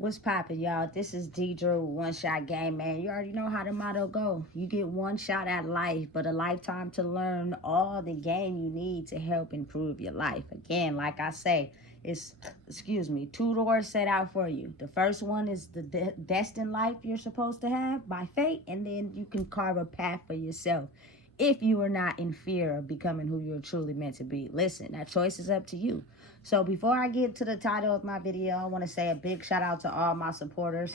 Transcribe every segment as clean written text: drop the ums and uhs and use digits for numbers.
What's poppin', y'all? This is Deidre with One Shot Game, man. You already know how the motto go. You get one shot at life, but a lifetime to learn all the game you need to help improve your life. Again, like I say, it's, two doors set out for you. The first one is the destined life you're supposed to have by fate, and then you can carve a path for yourself if you are not in fear of becoming who you're truly meant to be. Listen, that choice is up to you. So before I get to the title of my video, I want to say a big shout out to all my supporters.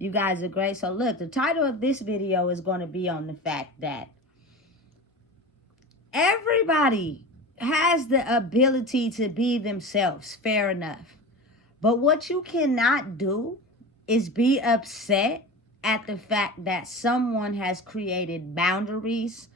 You guys are great. So look, the title of this video is going to be on the fact that everybody has the ability to be themselves, fair enough. But what you cannot do is be upset at the fact that someone has created boundaries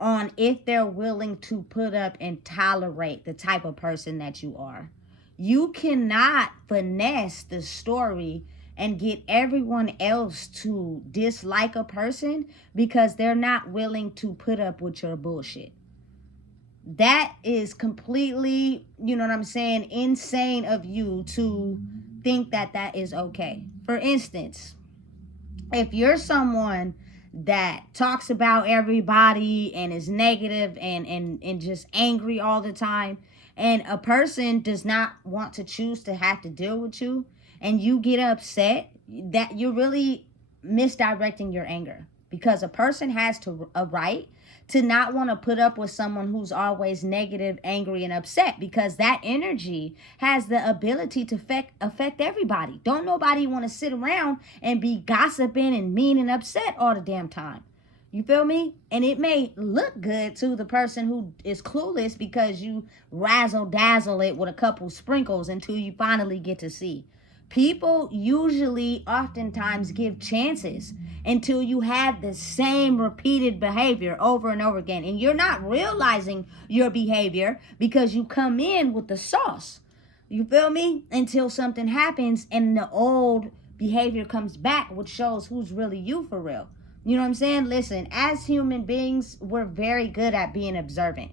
on if they're willing to put up and tolerate the type of person that you are. You cannot finesse the story and get everyone else to dislike a person because they're not willing to put up with your bullshit. That is completely, you know what I'm saying, insane of you to think that that is okay. For instance, if you're someone that talks about everybody and is negative and just angry all the time, and a person does not want to choose to have to deal with you, and you get upset, that you're really misdirecting your anger, because a person has a right to not want to put up with someone who's always negative, angry, and upset, because that energy has the ability to affect everybody. Don't nobody want to sit around and be gossiping and mean and upset all the damn time. You feel me? And it may look good to the person who is clueless because you razzle dazzle it with a couple sprinkles until you finally get to see. People usually oftentimes give chances until you have the same repeated behavior over and over again. And you're not realizing your behavior because you come in with the sauce. You feel me? Until something happens and the old behavior comes back, which shows who's really you for real. You know what I'm saying? Listen, as human beings, we're very good at being observant.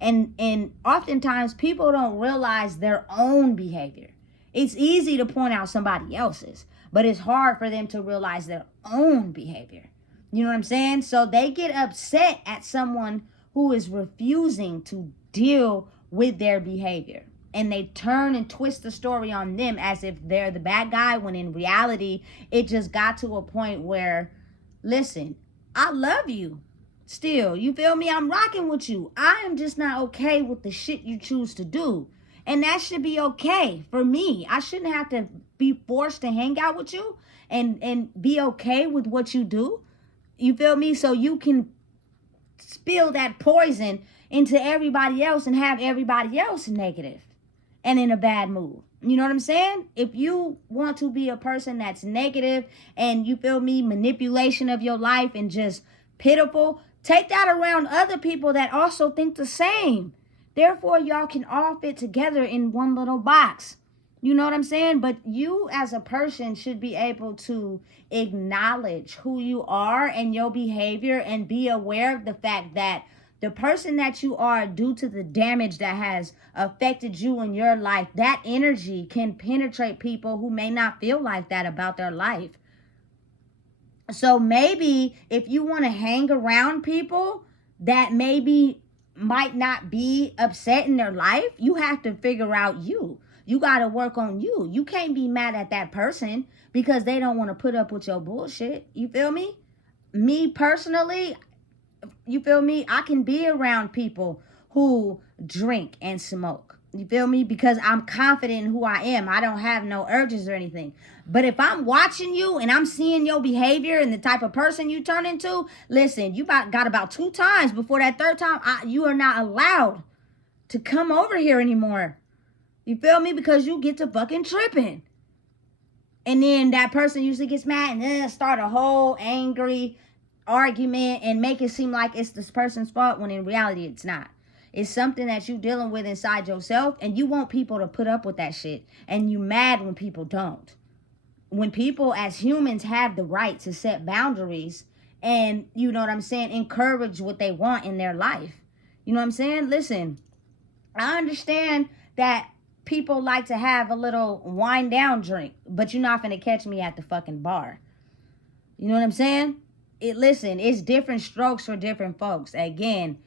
And oftentimes people don't realize their own behavior. It's easy to point out somebody else's, but it's hard for them to realize their own behavior. You know what I'm saying? So they get upset at someone who is refusing to deal with their behavior. And they turn and twist the story on them as if they're the bad guy, when in reality, it just got to a point where, listen, I love you still. You feel me? I'm rocking with you. I am just not okay with the shit you choose to do. And that should be okay for me. I shouldn't have to be forced to hang out with you and be okay with what you do. You feel me? So you can spill that poison into everybody else and have everybody else negative and in a bad mood. You know what I'm saying? If you want to be a person that's negative and, you feel me, manipulation of your life and just pitiful, take that around other people that also think the same. Therefore, y'all can all fit together in one little box. You know what I'm saying? But you as a person should be able to acknowledge who you are and your behavior and be aware of the fact that the person that you are, due to the damage that has affected you in your life, that energy can penetrate people who may not feel like that about their life. So maybe if you want to hang around people that maybe might not be upset in their life, you have to figure out you. You got to work on you. You can't be mad at that person because they don't want to put up with your bullshit. You feel me? Me personally, you feel me? I can be around people who drink and smoke. You feel me? Because I'm confident in who I am. I don't have no urges or anything. But if I'm watching you and I'm seeing your behavior and the type of person you turn into, listen, you got about 2 times before that third time, you are not allowed to come over here anymore. You feel me? Because you get to fucking tripping. And then that person usually gets mad and then start a whole angry argument and make it seem like it's this person's fault when in reality it's not. It's something that you're dealing with inside yourself, and you want people to put up with that shit, and you mad when people don't. When people as humans have the right to set boundaries and, you know what I'm saying, encourage what they want in their life. You know what I'm saying? Listen, I understand that people like to have a little wind down drink, but you're not gonna catch me at the fucking bar. You know what I'm saying? Listen, it's different strokes for different folks. Again,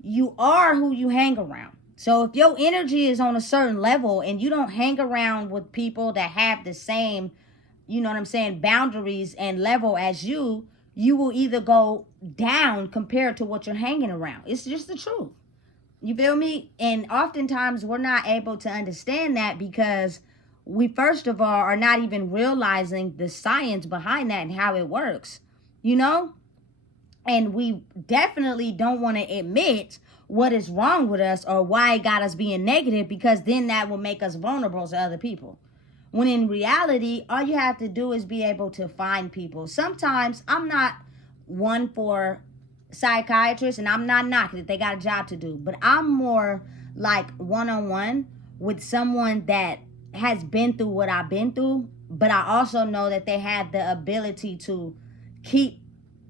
you are who you hang around. So if your energy is on a certain level and you don't hang around with people that have the same, you know what I'm saying, boundaries and level as you will either go down compared to what you're hanging around. It's just the truth. You feel me? And oftentimes we're not able to understand that because we, first of all, are not even realizing the science behind that and how it works, you know? And we definitely don't want to admit what is wrong with us or why it got us being negative, because then that will make us vulnerable to other people. When in reality, all you have to do is be able to find people. Sometimes I'm not one for psychiatrists, and I'm not knocking it. They got a job to do. But I'm more like one-on-one with someone that has been through what I've been through. But I also know that they have the ability to keep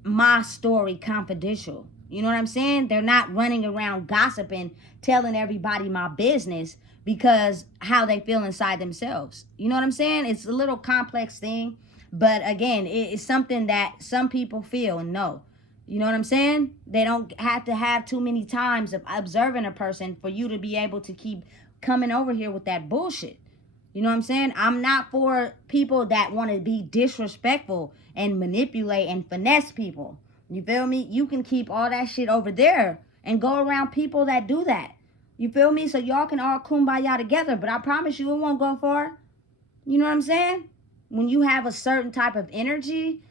my story confidential. You know what I'm saying? They're not running around gossiping, telling everybody my business because how they feel inside themselves. You know what I'm saying? It's a little complex thing, but again, it's something that some people feel and know. You know what I'm saying? They don't have to have too many times of observing a person for you to be able to keep coming over here with that bullshit. You know what I'm saying? I'm not for people that want to be disrespectful and manipulate and finesse people. You feel me? You can keep all that shit over there and go around people that do that. You feel me? So y'all can all kumbaya together, but I promise you it won't go far. You know what I'm saying? When you have a certain type of energy,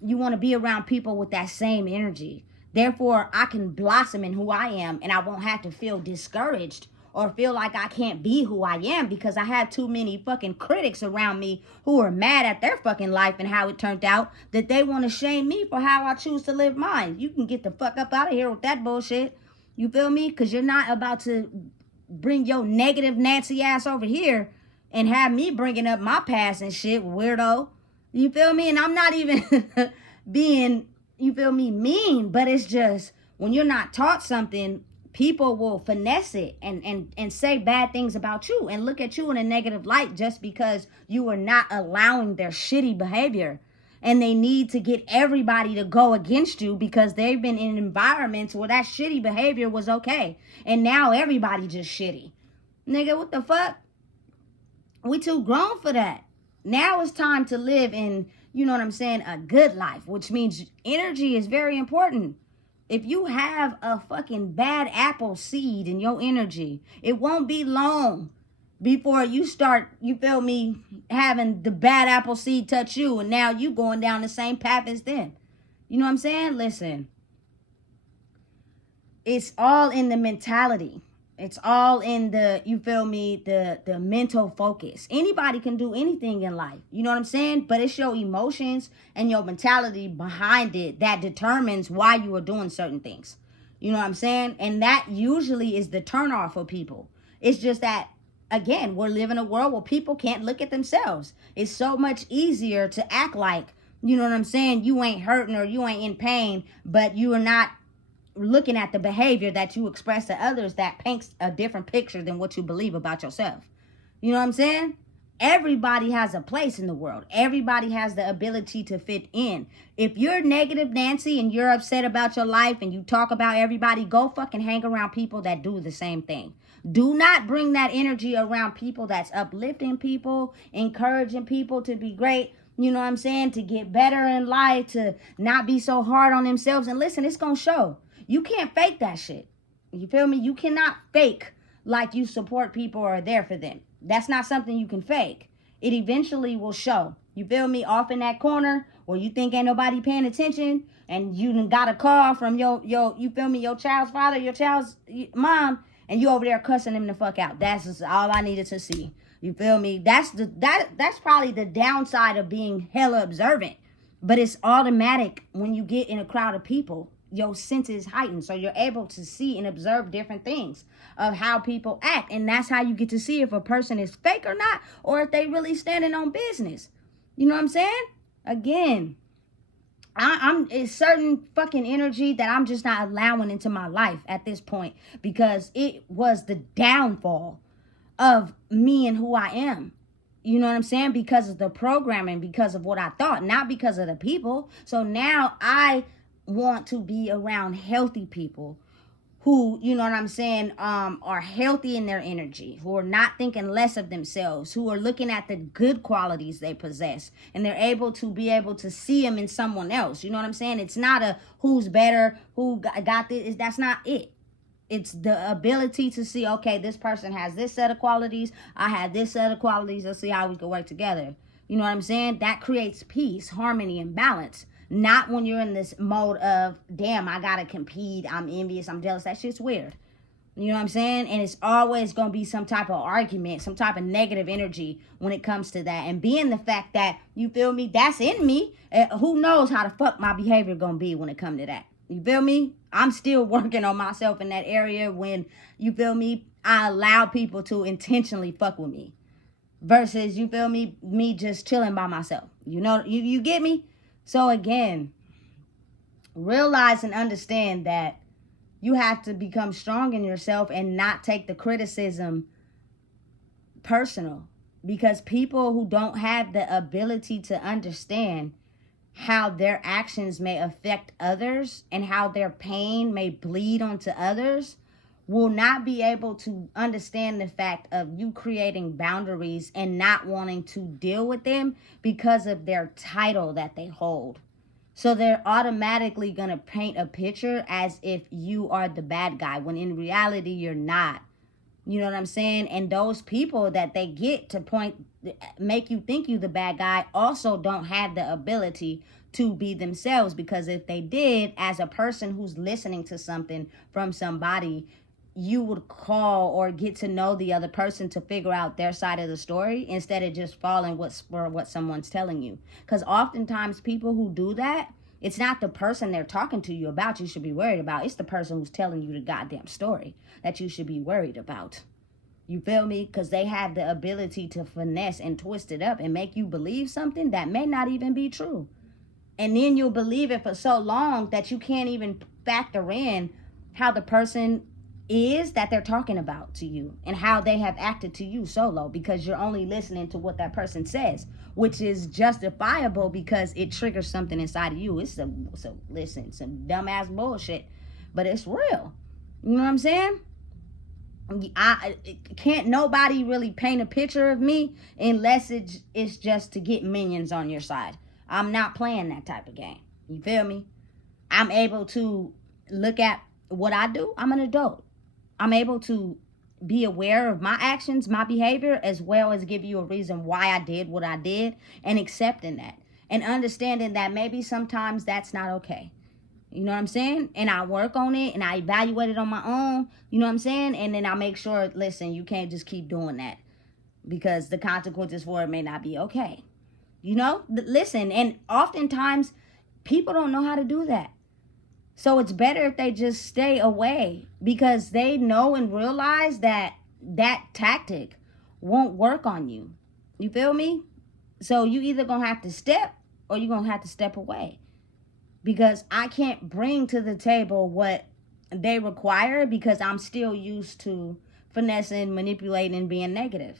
you want to be around people with that same energy. Therefore, I can blossom in who I am and I won't have to feel discouraged or feel like I can't be who I am because I have too many fucking critics around me who are mad at their fucking life and how it turned out, that they want to shame me for how I choose to live mine. You can get the fuck up out of here with that bullshit. You feel me? Because you're not about to bring your negative Nancy ass over here and have me bringing up my past and shit, weirdo. You feel me? And I'm not even being, you feel me, mean, but it's just when you're not taught something, people will finesse it and say bad things about you and look at you in a negative light just because you are not allowing their shitty behavior. And they need to get everybody to go against you because they've been in environments where that shitty behavior was okay. And now everybody just shitty. Nigga, what the fuck? We too grown for that. Now it's time to live in, you know what I'm saying, a good life, which means energy is very important. If you have a fucking bad apple seed in your energy, it won't be long before you start, you feel me, having the bad apple seed touch you, and now you going down the same path as them. You know what I'm saying? Listen, it's all in the mentality. It's all in the, you feel me, the mental focus. Anybody can do anything in life. You know what I'm saying? But it's your emotions and your mentality behind it that determines why you are doing certain things. You know what I'm saying? And that usually is the turnoff for people. It's just that, again, we're living in a world where people can't look at themselves. It's so much easier to act like, you know what I'm saying, you ain't hurting or you ain't in pain, but you are not looking at the behavior that you express to others that paints a different picture than what you believe about yourself. You know what I'm saying? Everybody has a place in the world. Everybody has the ability to fit in. If you're negative Nancy and you're upset about your life and you talk about everybody, go fucking hang around people that do the same thing. Do not bring that energy around people that's uplifting people, encouraging people to be great. You know what I'm saying? To get better in life, to not be so hard on themselves. And listen, it's going to show. You can't fake that shit. You feel me? You cannot fake like you support people or are there for them. That's not something you can fake. It eventually will show. You feel me? Off in that corner where you think ain't nobody paying attention and you done got a call from your you feel me, your child's father, your child's mom, and you over there cussing him the fuck out. That's just all I needed to see. You feel me? That's probably the downside of being hella observant. But it's automatic when you get in a crowd of people. Your senses heightened, so you're able to see and observe different things of how people act, and that's how you get to see if a person is fake or not, or if they really standing on business. You know what I'm saying? Again, I'm it's certain fucking energy that I'm just not allowing into my life at this point because it was the downfall of me and who I am. You know what I'm saying? Because of the programming, because of what I thought, not because of the people. So now I want to be around healthy people who, you know what I'm saying, are healthy in their energy, who are not thinking less of themselves, who are looking at the good qualities they possess, and they're able to see them in someone else. You know what I'm saying? It's not a who's better, who got this. That's not it. It's the ability to see, okay, this person has this set of qualities, I have this set of qualities, let's see how we can work together. You know what I'm saying? That creates peace, harmony, and balance. Not when you're in this mode of, damn, I gotta compete, I'm envious, I'm jealous. That shit's weird. You know what I'm saying? And it's always going to be some type of argument, some type of negative energy when it comes to that. And being the fact that, you feel me, that's in me, who knows how the fuck my behavior going to be when it comes to that. You feel me? I'm still working on myself in that area when, you feel me, I allow people to intentionally fuck with me. Versus, you feel me just chilling by myself. You know, you get me? So again, realize and understand that you have to become strong in yourself and not take the criticism personal. Because people who don't have the ability to understand how their actions may affect others and how their pain may bleed onto others will not be able to understand the fact of you creating boundaries and not wanting to deal with them because of their title that they hold. So they're automatically going to paint a picture as if you are the bad guy, when in reality, you're not. You know what I'm saying? And those people that they get to make you think you the bad guy also don't have the ability to be themselves. Because if they did, as a person who's listening to something from somebody, you would call or get to know the other person to figure out their side of the story instead of just following what someone's telling you. Because oftentimes people who do that, it's not the person they're talking to you about you should be worried about. It's the person who's telling you the goddamn story that you should be worried about. You feel me? Because they have the ability to finesse and twist it up and make you believe something that may not even be true. And then you'll believe it for so long that you can't even factor in how the person is that they're talking about to you and how they have acted to you solo, because you're only listening to what that person says, which is justifiable because it triggers something inside of you. It's some dumbass bullshit, but it's real. You know what I'm saying? I can't nobody really paint a picture of me unless it's just to get minions on your side. I'm not playing that type of game. You feel me? I'm able to look at what I do. I'm an adult. I'm able to be aware of my actions, my behavior, as well as give you a reason why I did what I did, and accepting that and understanding that maybe sometimes that's not okay. You know what I'm saying? And I work on it and I evaluate it on my own. You know what I'm saying? And then I make sure, listen, you can't just keep doing that because the consequences for it may not be okay. You know? Listen, and oftentimes people don't know how to do that. So it's better if they just stay away because they know and realize that that tactic won't work on you. You feel me? So you either gonna have to step or you're gonna have to step away. Because I can't bring to the table what they require because I'm still used to finessing, manipulating, and being negative.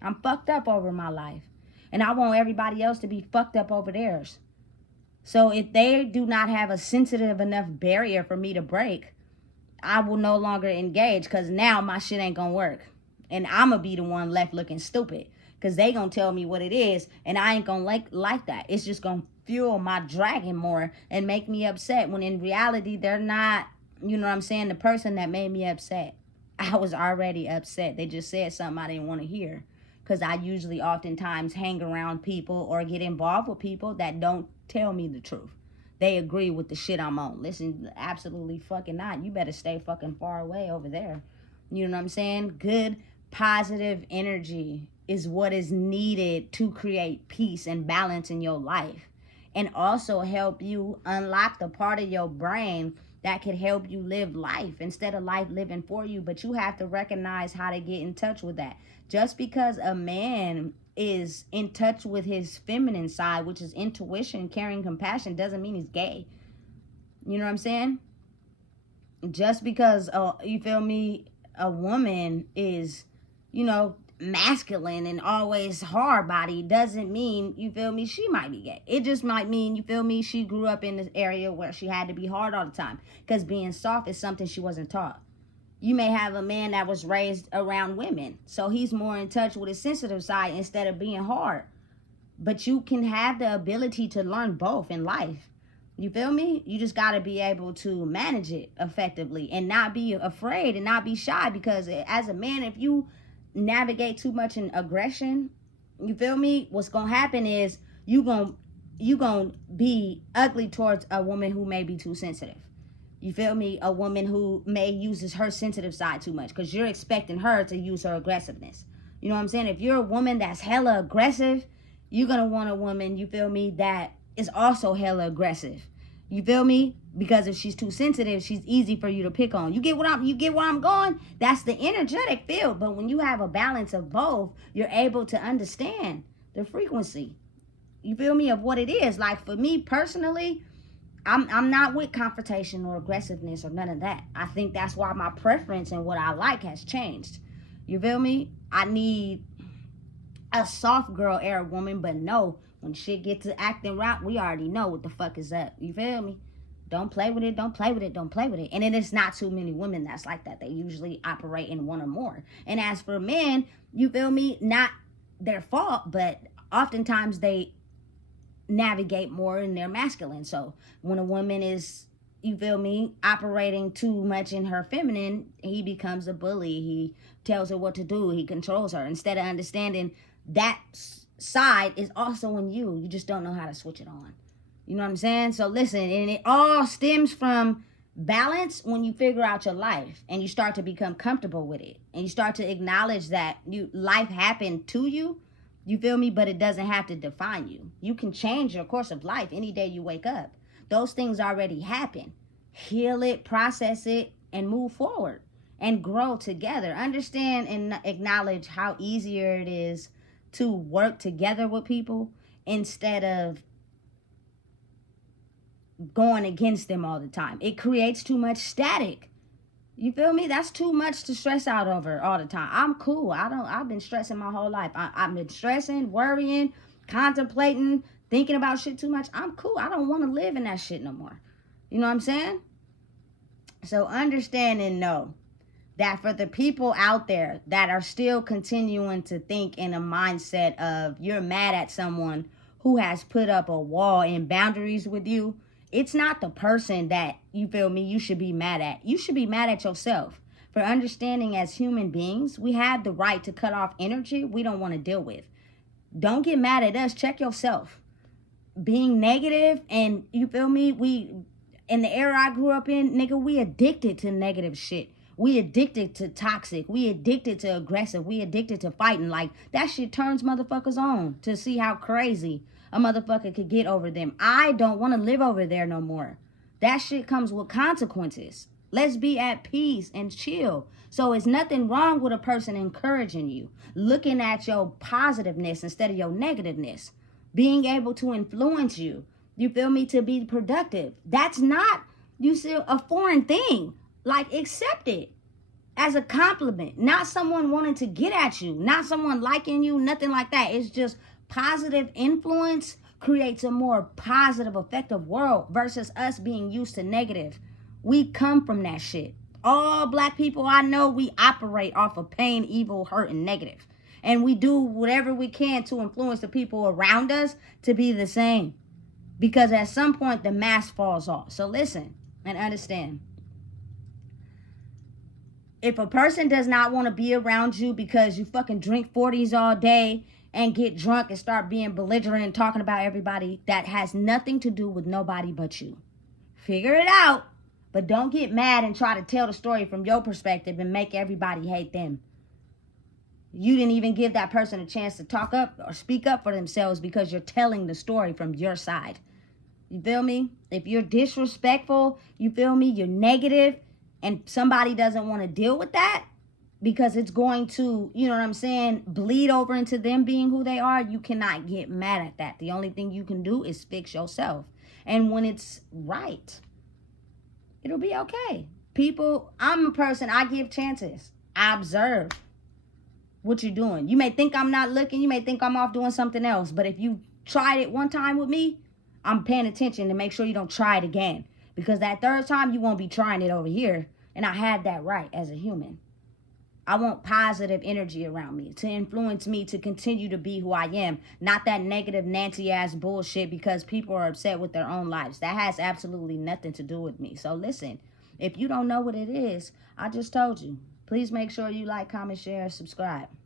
I'm fucked up over my life. And I want everybody else to be fucked up over theirs. So if they do not have a sensitive enough barrier for me to break, I will no longer engage because now my shit ain't gonna work. And I'm gonna be the one left looking stupid because they gonna tell me what it is and I ain't gonna like that. It's just gonna fuel my dragon more and make me upset when in reality they're not, you know what I'm saying, the person that made me upset. I was already upset. They just said something I didn't want to hear because I usually oftentimes hang around people or get involved with people that don't tell me the truth. They agree with the shit I'm on. Listen, absolutely fucking not. You better stay fucking far away over there. You know what I'm saying? Good, positive energy is what is needed to create peace and balance in your life. And also help you unlock the part of your brain that could help you live life instead of life living for you. But you have to recognize how to get in touch with that. Just because a man is in touch with his feminine side, which is intuition, caring, compassion, doesn't mean he's gay. You know what I'm saying? Just because, you feel me, a woman is masculine and always hard body doesn't mean, you feel me, she might be gay. It just might mean, you feel me, she grew up in this area where she had to be hard all the time. Because being soft is something she wasn't taught. You may have a man that was raised around women, so he's more in touch with his sensitive side instead of being hard. But you can have the ability to learn both in life. You feel me? You just got to be able to manage it effectively and not be afraid and not be shy. Because as a man, if you navigate too much in aggression, you feel me, what's going to happen is you going to be ugly towards a woman who may be too sensitive. You feel me? A woman who may uses her sensitive side too much because you're expecting her to use her aggressiveness. You know what I'm saying? If you're a woman that's hella aggressive, you're going to want a woman, you feel me, that is also hella aggressive. You feel me? Because if she's too sensitive, she's easy for you to pick on. You get where I'm going? That's the energetic field. But when you have a balance of both, you're able to understand the frequency. You feel me? Of what it is. Like for me personally, I'm not with confrontation or aggressiveness or none of that. I think that's why my preference and what I like has changed. You feel me? I need a soft girl era woman, but no, when shit gets to acting right, we already know what the fuck is up. You feel me? Don't play with it, don't play with it, don't play with it. And it is not too many women that's like that. They usually operate in one or more. And as for men, you feel me? Not their fault, but oftentimes they navigate more in their masculine. So when a woman is, you feel me, operating too much in her feminine, he becomes a bully. He tells her what to do. He controls her instead of understanding that side is also in you. You just don't know how to switch it on. You know what I'm saying? So listen, and it all stems from balance when you figure out your life and you start to become comfortable with it and you start to acknowledge that life happened to you. You feel me? But it doesn't have to define you. You can change your course of life any day you wake up. Those things already happen. Heal it, process it, and move forward and grow together. Understand and acknowledge how easier it is to work together with people instead of going against them all the time. It creates too much static. You feel me? That's too much to stress out over all the time. I'm cool. I've been stressing my whole life. I've been stressing, worrying, contemplating, thinking about shit too much. I'm cool. I don't want to live in that shit no more. You know what I'm saying? So understand and know that for the people out there that are still continuing to think in a mindset of you're mad at someone who has put up a wall and boundaries with you, it's not the person that, you feel me, you should be mad at. You should be mad at yourself for understanding as human beings, we have the right to cut off energy we don't want to deal with. Don't get mad at us. Check yourself. Being negative and, you feel me, in the era I grew up in, nigga, we addicted to negative shit. We addicted to toxic. We addicted to aggressive. We addicted to fighting. Like, that shit turns motherfuckers on to see how crazy a motherfucker could get over them. I don't want to live over there no more. That shit comes with consequences. Let's be at peace and chill. So it's nothing wrong with a person encouraging you, looking at your positiveness instead of your negativeness, being able to influence you. You feel me? To be productive. That's not, you see, a foreign thing. Like, accept it as a compliment. Not someone wanting to get at you. Not someone liking you. Nothing like that. It's just positive influence creates a more positive, effective world versus us being used to negative. We come from that shit. All black people I know, we operate off of pain, evil, hurt, and negative. And we do whatever we can to influence the people around us to be the same. Because at some point, the mask falls off. So listen and understand. If a person does not want to be around you because you fucking drink 40s all day and get drunk and start being belligerent and talking about everybody, that has nothing to do with nobody but you. Figure it out, but don't get mad and try to tell the story from your perspective and make everybody hate them. You didn't even give that person a chance to talk up or speak up for themselves because you're telling the story from your side. You feel me? If you're disrespectful, you feel me, you're negative, and somebody doesn't want to deal with that because it's going to, you know what I'm saying, bleed over into them being who they are, you cannot get mad at that. The only thing you can do is fix yourself. And when it's right, it'll be okay. People, I'm a person, I give chances. I observe. what you're doing. You may think I'm not looking. You may think I'm off doing something else. But if you tried it one time with me, I'm paying attention to make sure you don't try it again. Because that third time, you won't be trying it over here. And I had that right as a human. I want positive energy around me to influence me to continue to be who I am. Not that negative Nancy ass bullshit because people are upset with their own lives. That has absolutely nothing to do with me. So listen, if you don't know what it is, I just told you. Please make sure you like, comment, share, subscribe.